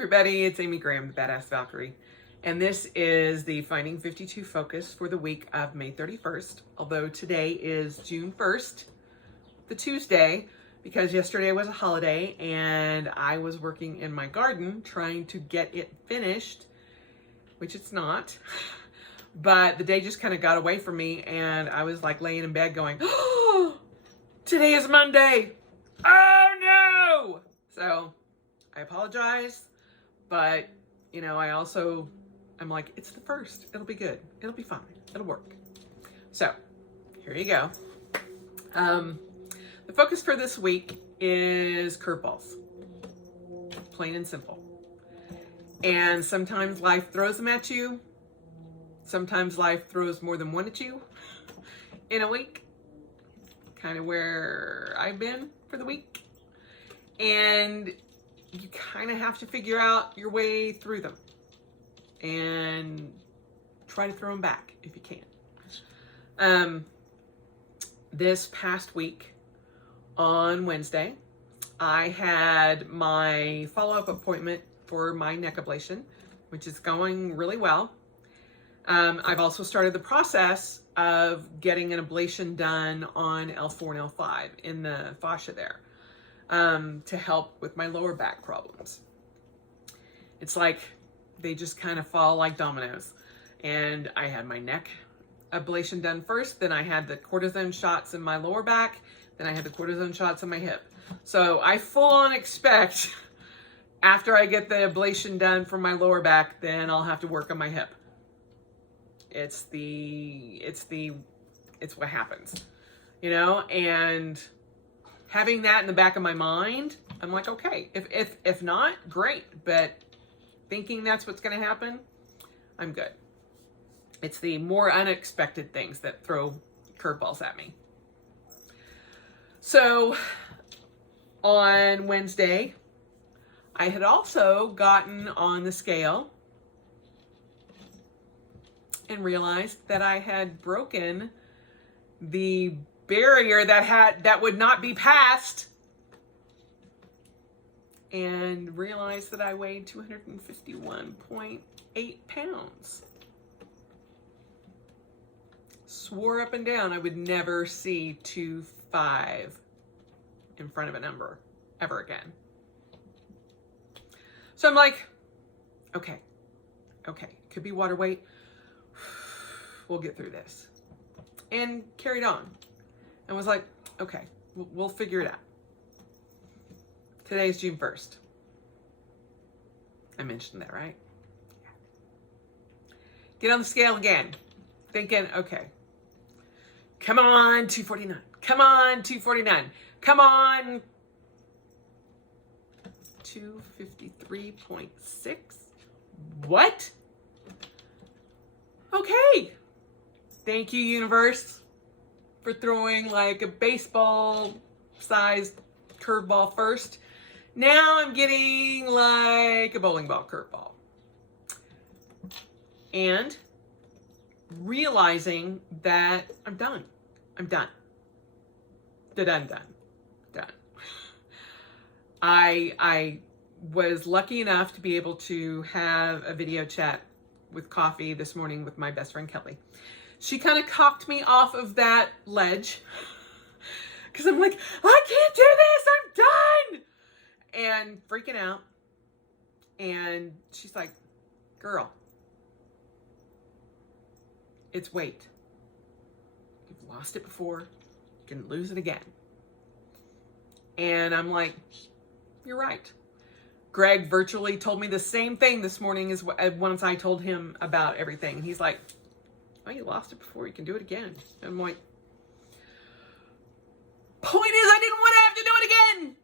everybody, it's Amy Graham, the Badass Valkyrie, and this is the Finding 52 focus for the week of May 31st, although today is June 1st, the Tuesday, because yesterday was a holiday and I was working in my garden trying to get it finished, which it's not, but the day just kind of got away from me and I was like laying in bed going, oh, today is Monday, oh no! So I apologize. But, you know, I'm like, it's the first. It'll be good. It'll be fine. It'll work. So, here you go. The focus for this week is curveballs. Plain and simple. And sometimes life throws them at you. Sometimes life throws more than one at you in a week. Kind of where I've been for the week. And you kind of have to figure out your way through them and try to throw them back if you can. This past week on Wednesday, I had my follow-up appointment for my neck ablation, which is going really well. I've also started the process of getting an ablation done on L4 and L5 in the fascia there. To help with my lower back problems. It's like they just kind of fall like dominoes. And I had my neck ablation done first, then I had the cortisone shots in my lower back, then I had the cortisone shots in my hip. So I full on expect after I get the ablation done for my lower back, then I'll have to work on my hip. It's what happens, you know, and having that in the back of my mind, I'm like, okay, if not, great. But thinking that's what's going to happen, I'm good. It's the more unexpected things that throw curveballs at me. So on Wednesday, I had also gotten on the scale and realized that I had broken the barrier that would not be passed, and realized that I weighed 251.8 pounds. Swore up and down I would never see 2.5 in front of a number ever again. So I'm like, okay, could be water weight. We'll get through this. And carried on. And was like, okay, we'll figure it out. Today's June 1st. I mentioned that, right? Yeah. Get on the scale again. Thinking, okay, come on, 249. Come on, 249. Come on, 253.6. What? Okay. Thank you, universe, for throwing like a baseball sized curveball first. Now I'm getting like a bowling ball curveball. And realizing that I'm done. Done. I was lucky enough to be able to have a video chat with coffee this morning with my best friend Kelly. She kind of cocked me off of that ledge because I'm like, I can't do this, I'm done, and freaking out. And she's like, girl, it's weight. You've lost it before, you can lose it again. And I'm like, you're right. Greg virtually told me the same thing this morning as once I told him about everything. He's like, oh, you lost it before, you can do it again. And I'm like, point is, I didn't want to have to do it again.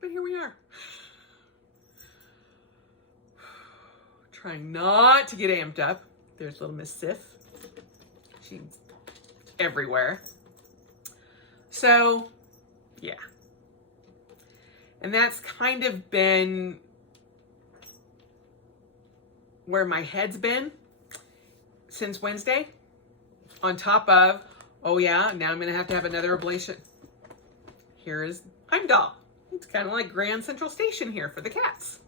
But here we are. Trying not to get amped up. There's little Miss Sif. She's everywhere. So, yeah. And that's kind of been where my head's been since Wednesday, on top of, oh yeah, now I'm going to have another ablation. Here is Heimdall. It's kind of like Grand Central Station here for the cats.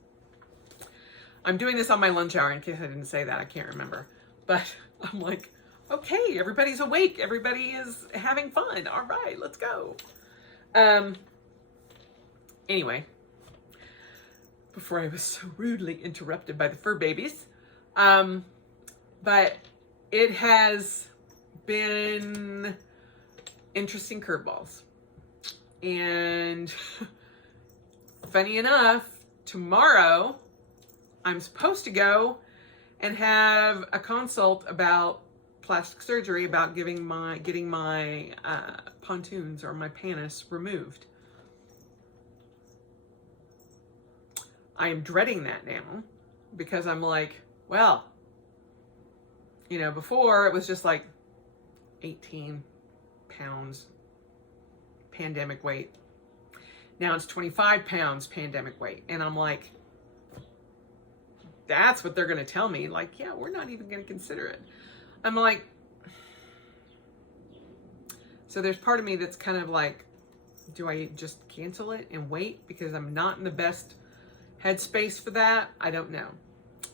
I'm doing this on my lunch hour in case I didn't say that. I can't remember. But I'm like, okay, everybody's awake. Everybody is having fun. All right, let's go. Anyway, before I was so rudely interrupted by the fur babies. But it has been interesting curveballs. And funny enough, tomorrow I'm supposed to go and have a consult about plastic surgery, about getting my pontoons or my pannus removed. I am dreading that now because I'm like, well, you know, before it was just like 18 pounds pandemic weight. Now it's 25 pounds pandemic weight. And I'm like, that's what they're going to tell me. Like, yeah, we're not even going to consider it. I'm like, so there's part of me that's kind of like, do I just cancel it and wait because I'm not in the best headspace for that? I don't know.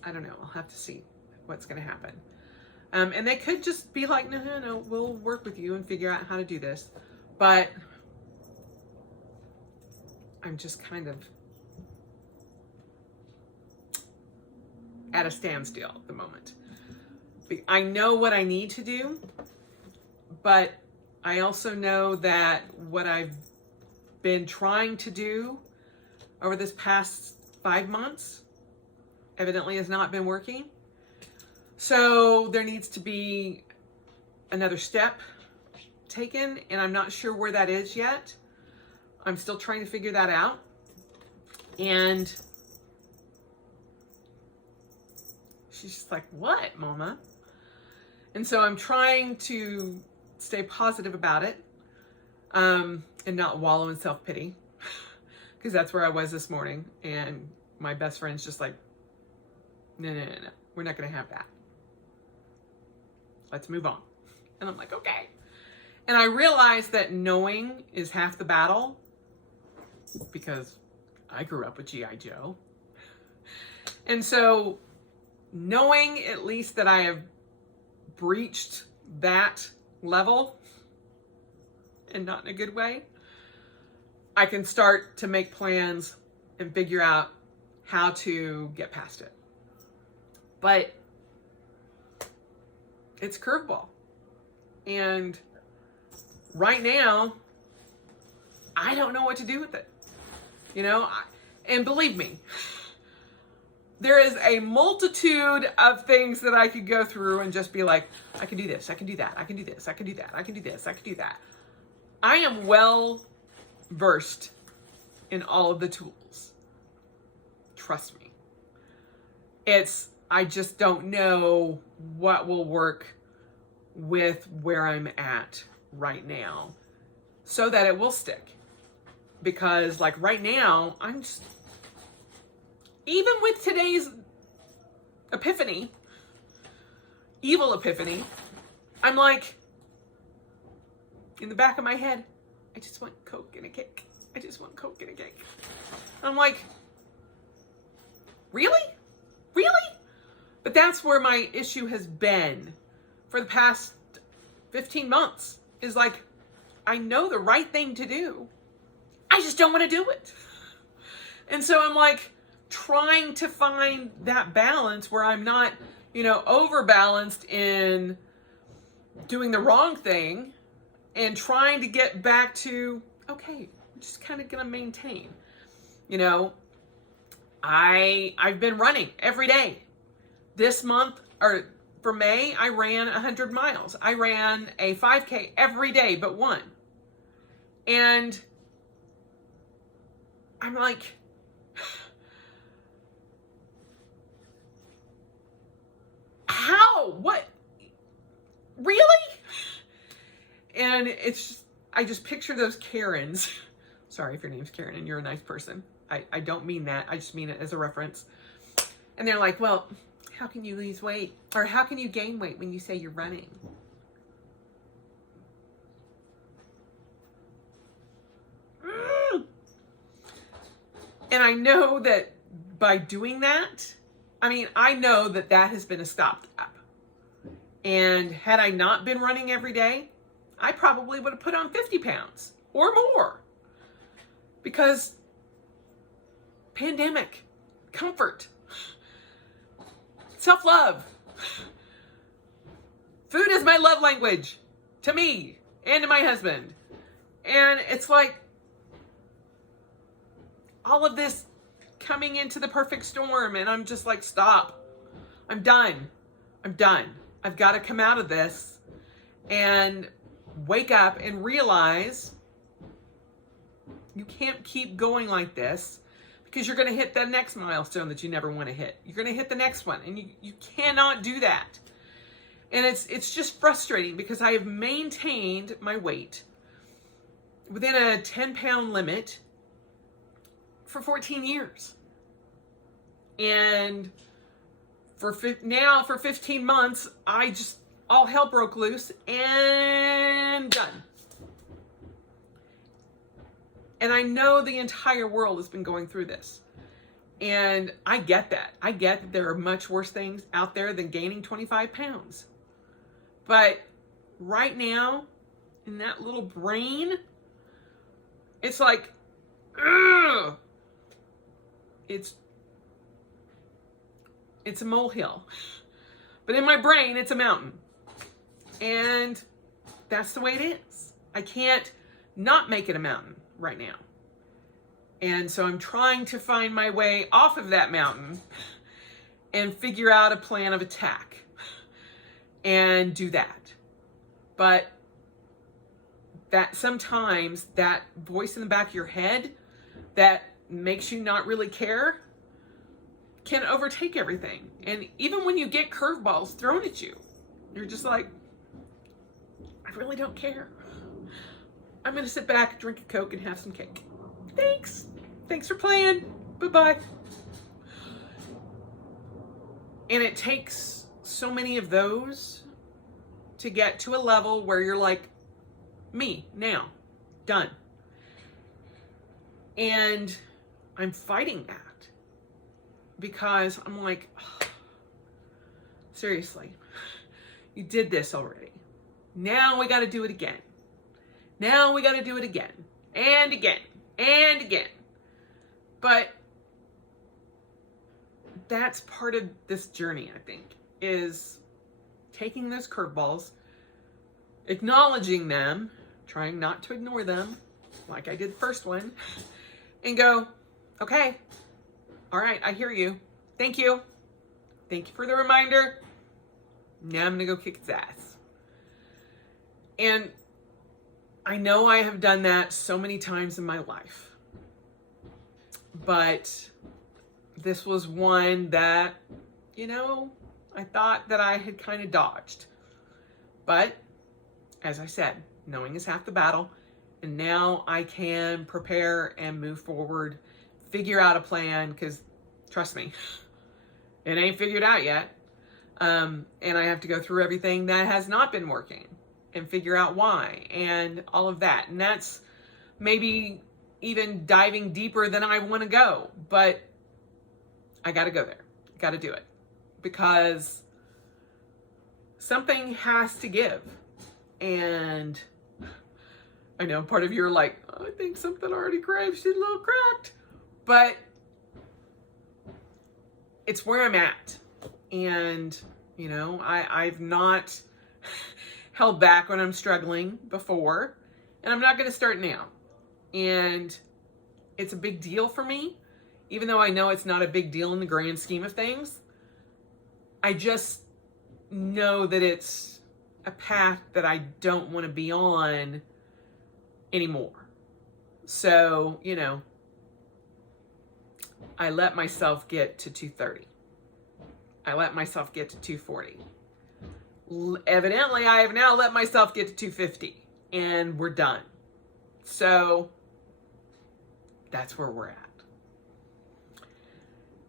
I'll have to see what's going to happen. And they could just be like, no, we'll work with you and figure out how to do this. But I'm just kind of at a standstill at the moment. I know what I need to do, but I also know that what I've been trying to do over this past 5 months evidently has not been working. So there needs to be another step taken, and I'm not sure where that is yet. I'm still trying to figure that out. And she's just like, what, Mama? And so I'm trying to stay positive about it, and not wallow in self-pity, because that's where I was this morning. And my best friend's just like, no, we're not going to have that. Let's move on. And I'm like, okay. And I realized that knowing is half the battle, because I grew up with G.I. Joe. And so knowing at least that I have breached that level, and not in a good way, I can start to make plans and figure out how to get past it. But it's curveball. And right now, I don't know what to do with it. You know, and believe me, there is a multitude of things that I could go through and just be like, I can do this, I can do that, I can do this, I can do that, I can do this, I can do that. I am well versed in all of the tools. Trust me. I just don't know what will work with where I'm at right now so that it will stick. Because like right now, I'm just, even with today's epiphany, evil epiphany, I'm like, in the back of my head, I just want Coke and a cake. I just want Coke and a cake. I'm like, really? Really? But that's where my issue has been for the past 15 months, is like, I know the right thing to do. I just don't want to do it. And so I'm like trying to find that balance where I'm not, overbalanced in doing the wrong thing, and trying to get back to, okay, I'm just kind of going to maintain. I've been running every day. This month, or for May, I ran 100 miles. I ran a 5K every day but one. And I'm like, how? What? Really? And it's just, I just picture those Karens. Sorry if your name's Karen and you're a nice person. I don't mean that. I just mean it as a reference. And they're like, well, how can you lose weight? Or how can you gain weight when you say you're running? And I know that by doing that, I mean, I know that that has been a stopgap. And had I not been running every day, I probably would have put on 50 pounds or more. Because pandemic, comfort, self-love. Food is my love language to me and to my husband. And it's like all of this coming into the perfect storm, and I'm just like, stop. I'm done. I'm done. I've got to come out of this and wake up and realize you can't keep going like this, because you're going to hit the next milestone that you never want to hit. You're going to hit the next one, and you cannot do that. And it's just frustrating because I have maintained my weight within a 10-pound limit for 14 years. And for 15 months, all hell broke loose and done. And I know the entire world has been going through this. And I get that. I get that there are much worse things out there than gaining 25 pounds. But right now, in that little brain, it's like, ugh. It's a molehill. But in my brain, it's a mountain. And that's the way it is. I can't not make it a mountain right now. And so I'm trying to find my way off of that mountain and figure out a plan of attack and do that. But that sometimes that voice in the back of your head that makes you not really care can overtake everything. And even when you get curveballs thrown at you, you're just like, I really don't care. I'm going to sit back, drink a Coke, and have some cake. Thanks. Thanks for playing. Bye-bye. And it takes so many of those to get to a level where you're like, me, now, done. And I'm fighting that because I'm like, oh, seriously, you did this already. Now we got to do it again. Now we got to do it again and again and again. But that's part of this journey, I think, is taking those curveballs, acknowledging them, trying not to ignore them, like I did the first one, and go, okay, all right, I hear you. Thank you. Thank you for the reminder. Now I'm going to go kick its ass. And I know I have done that so many times in my life. But this was one that, I thought that I had kind of dodged. But, as I said, knowing is half the battle. And now I can prepare and move forward, figure out a plan, because trust me, it ain't figured out yet. And I have to go through everything that has not been working and figure out why and all of that. And that's maybe even diving deeper than I want to go, but I got to go there. Got to do it, because something has to give. And I know part of you are like, oh, I think something already craved. She's a little cracked, but it's where I'm at. And, I've not held back when I'm struggling before, and I'm not going to start now. And it's a big deal for me, even though I know it's not a big deal in the grand scheme of things. I just know that it's a path that I don't want to be on anymore. So, I let myself get to 230. I let myself get to 240. Evidently, I have now let myself get to 250, and we're done. So that's where we're at.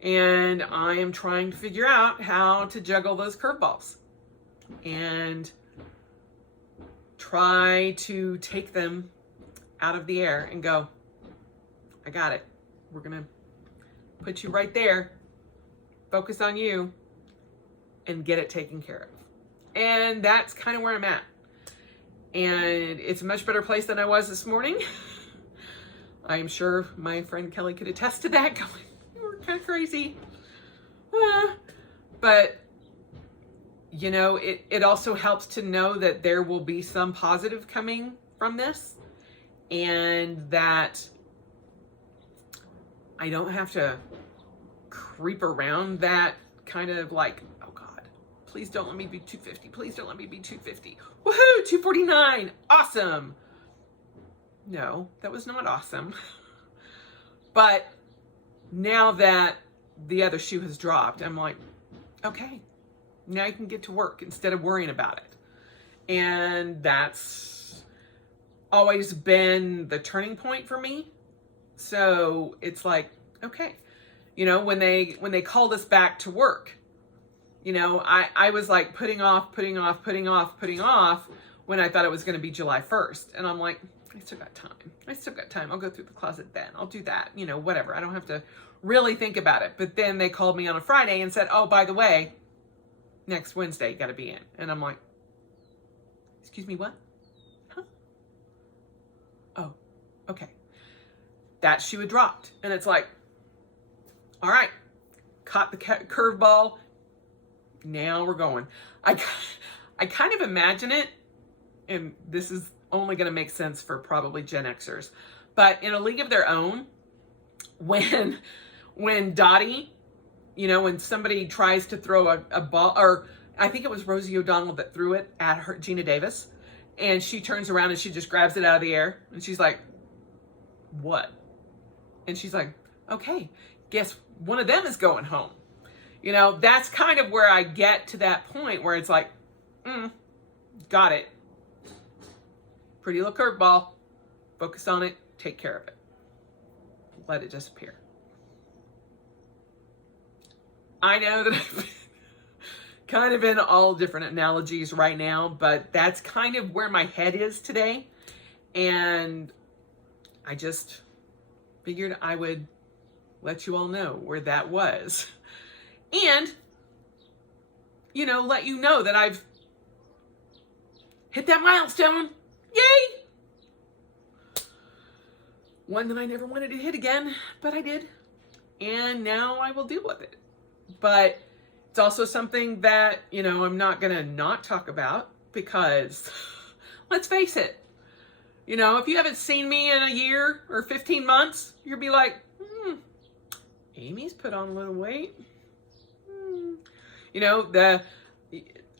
And I am trying to figure out how to juggle those curveballs and try to take them out of the air and go, I got it. We're going to put you right there. focus on you and get it taken care of. And that's kind of where I'm at. And it's a much better place than I was this morning. I'm sure my friend Kelly could attest to that. Going, you were kind of crazy. But, you know, it also helps to know that there will be some positive coming from this. And that I don't have to creep around that kind of like, oh God, please don't let me be 250. Please don't let me be 250. Woohoo, 249. Awesome. No, that was not awesome. But now that the other shoe has dropped, I'm like, okay, now I can get to work instead of worrying about it. And that's always been the turning point for me. So it's like, okay, you know, when they called us back to work, you know, I was like putting off when I thought it was going to be July 1st. And I'm like, I still got time. I'll go through the closet then. I'll do that, you know, whatever. I don't have to really think about it. But then they called me on a Friday and said, oh, by the way, next Wednesday, you got to be in. And I'm like, excuse me, what? Huh? Oh, okay. That shoe had dropped. And it's like, all right, caught the curveball. Now we're going. I kind of imagine it, and this is only going to make sense for probably Gen Xers, but in A League of Their Own, when Dottie, you know, when somebody tries to throw a ball, or I think it was Rosie O'Donnell that threw it at her, Gina Davis, and she turns around and she just grabs it out of the air, and she's like, what? And she's like, okay, guess one of them is going home. You know, that's kind of where I get to that point where it's like, got it. Pretty little curveball. Focus on it. Take care of it. Let it disappear. I know that I've kind of in all different analogies right now, but that's kind of where my head is today. And I just figured I would let you all know where that was. And, you know, let you know that I've hit that milestone. Yay! One that I never wanted to hit again, but I did. And now I will deal with it. But it's also something that, you know, I'm not going to not talk about because, let's face it, you know, if you haven't seen me in a year or 15 months, you'll be like, Amy's put on a little weight. You know,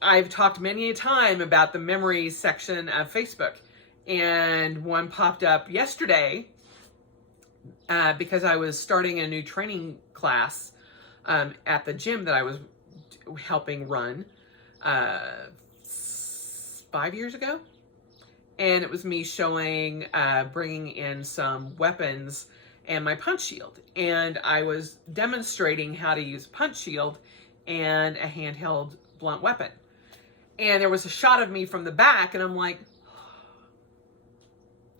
I've talked many a time about the memories section of Facebook, and one popped up yesterday because I was starting a new training class at the gym that I was helping run 5 years ago. And it was me showing, bringing in some weapons and my punch shield. And I was demonstrating how to use a punch shield and a handheld blunt weapon. And there was a shot of me from the back, and I'm like,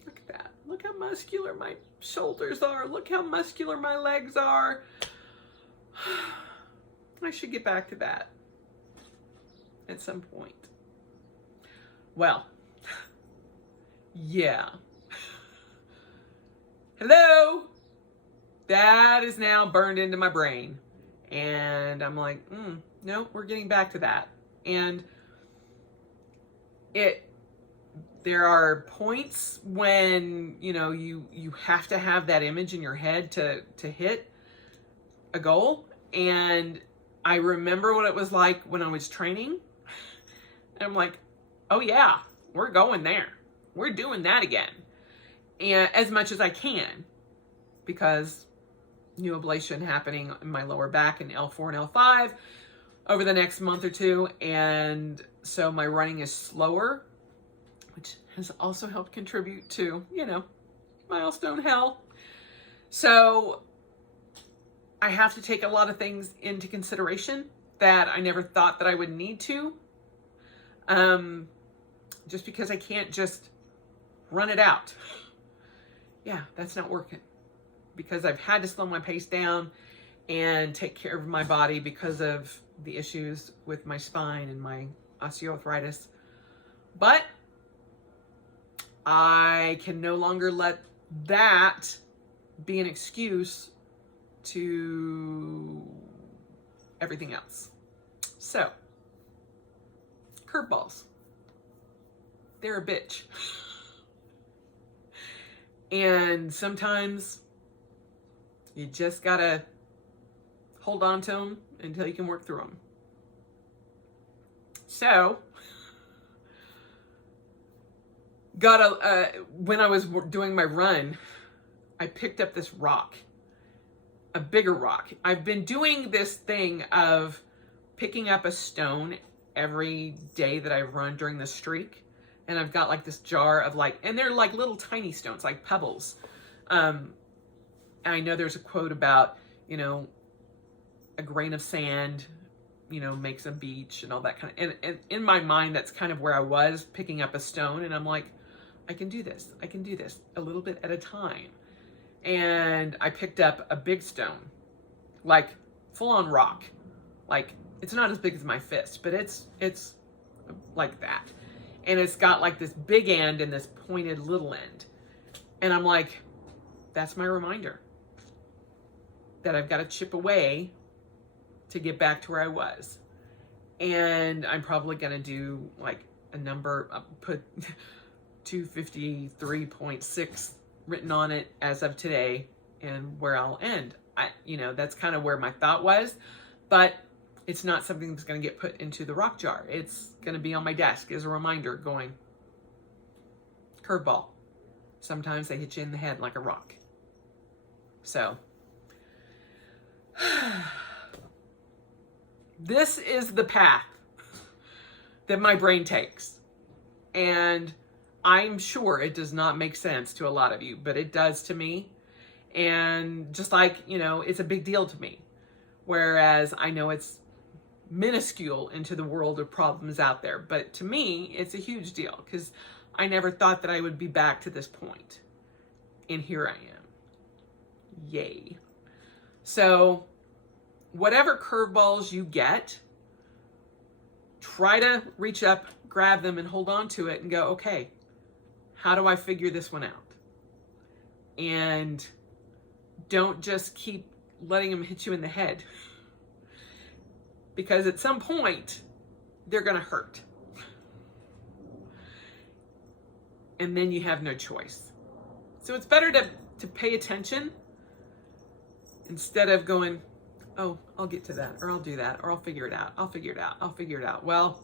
look at that. Look how muscular my shoulders are. Look how muscular my legs are. I should get back to that at some point. Well, yeah. Hello? That is now burned into my brain. And I'm like, no, we're getting back to that. And there are points when, you know, you have to have that image in your head to hit a goal. And I remember what it was like when I was training. And I'm like, oh yeah, we're going there. We're doing that again. And as much as I can, because new ablation happening in my lower back in L4 and L5 over the next month or two. And so my running is slower, which has also helped contribute to, you know, milestone hell. So I have to take a lot of things into consideration that I never thought that I would need to. Just because I can't just run it out. Yeah, that's not working. Because I've had to slow my pace down, and take care of my body because of the issues with my spine and my osteoarthritis. But I can no longer let that be an excuse to everything else. So, curveballs. They're a bitch. And sometimes you just gotta hold on to them until you can work through them. So, when I was doing my run, I picked up this rock, a bigger rock. I've been doing this thing of picking up a stone every day that I run during the streak. And I've got like this jar of and they're like little tiny stones, like pebbles. I know there's a quote about, a grain of sand, makes a beach and all that kind of, and in my mind, that's kind of where I was picking up a stone. And I'm like, I can do this a little bit at a time. And I picked up a big stone, like full on rock. Like it's not as big as my fist, but it's like that. And it's got like this big end and this pointed little end. And I'm like, that's my reminder that I've got to chip away to get back to where I was. And I'm probably going to do like a number, put 253.6 written on it as of today and where I'll end. That's kind of where my thought was, but it's not something that's going to get put into the rock jar. It's going to be on my desk as a reminder going, curveball. Sometimes they hit you in the head like a rock. So, this is the path that my brain takes. And I'm sure it does not make sense to a lot of you, but it does to me. And just like, it's a big deal to me. Whereas I know it's minuscule into the world of problems out there. But to me, it's a huge deal because I never thought that I would be back to this point. And here I am. Yay. So whatever curveballs you get, try to reach up, grab them, and hold on to it and go, okay, how do I figure this one out? And don't just keep letting them hit you in the head. Because at some point, they're going to hurt. And then you have no choice. So it's better to pay attention instead of going, oh, I'll get to that, or I'll do that, or I'll figure it out. I'll figure it out. Well,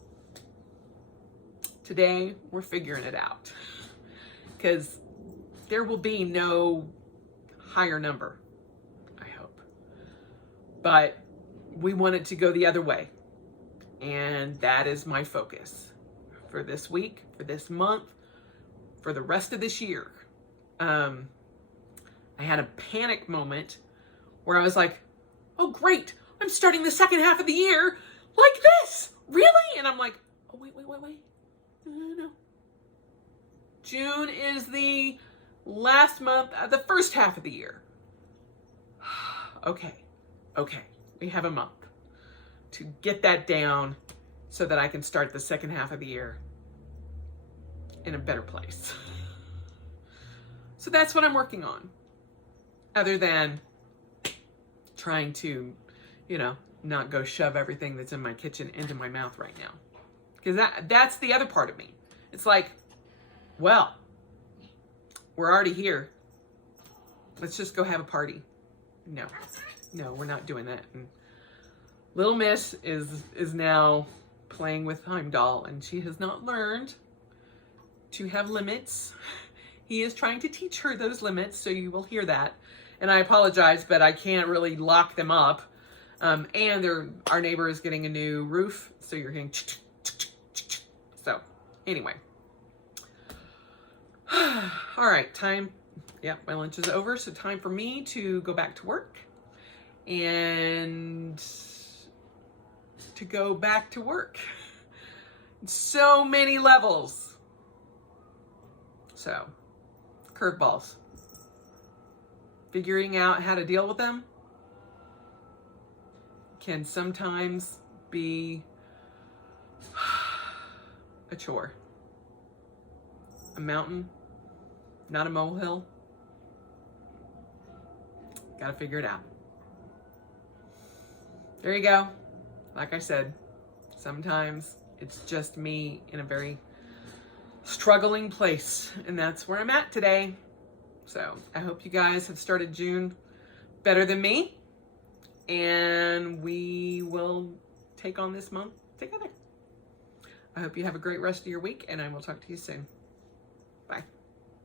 today we're figuring it out. Because there will be no higher number, I hope. But we want it to go the other way. And that is my focus for this week, for this month, for the rest of this year. I had a panic moment where I was like, oh, great. I'm starting the second half of the year like this. Really? And I'm like, oh, wait. No. June is the last month of the first half of the year. Okay. We have a month to get that down so that I can start the second half of the year in a better place. So that's what I'm working on. Other than trying to, not go shove everything that's in my kitchen into my mouth right now. Because that's the other part of me. It's like, well, we're already here. Let's just go have a party. No, we're not doing that. And little Miss is now playing with Heimdall, and she has not learned to have limits. He is trying to teach her those limits, so you will hear that. And I apologize, but I can't really lock them up. And our neighbor is getting a new roof, so you're hearing. So, anyway. All right, time. Yeah, my lunch is over, so time for me to go back to work. And to go back to work. So many levels. So, curveballs. Figuring out how to deal with them. can sometimes be a chore. A mountain, not a molehill. Got to figure it out. There you go. Like I said, sometimes it's just me in a very struggling place, and that's where I'm at today. So I hope you guys have started June better than me, and we will take on this month together. I hope you have a great rest of your week, and I will talk to you soon.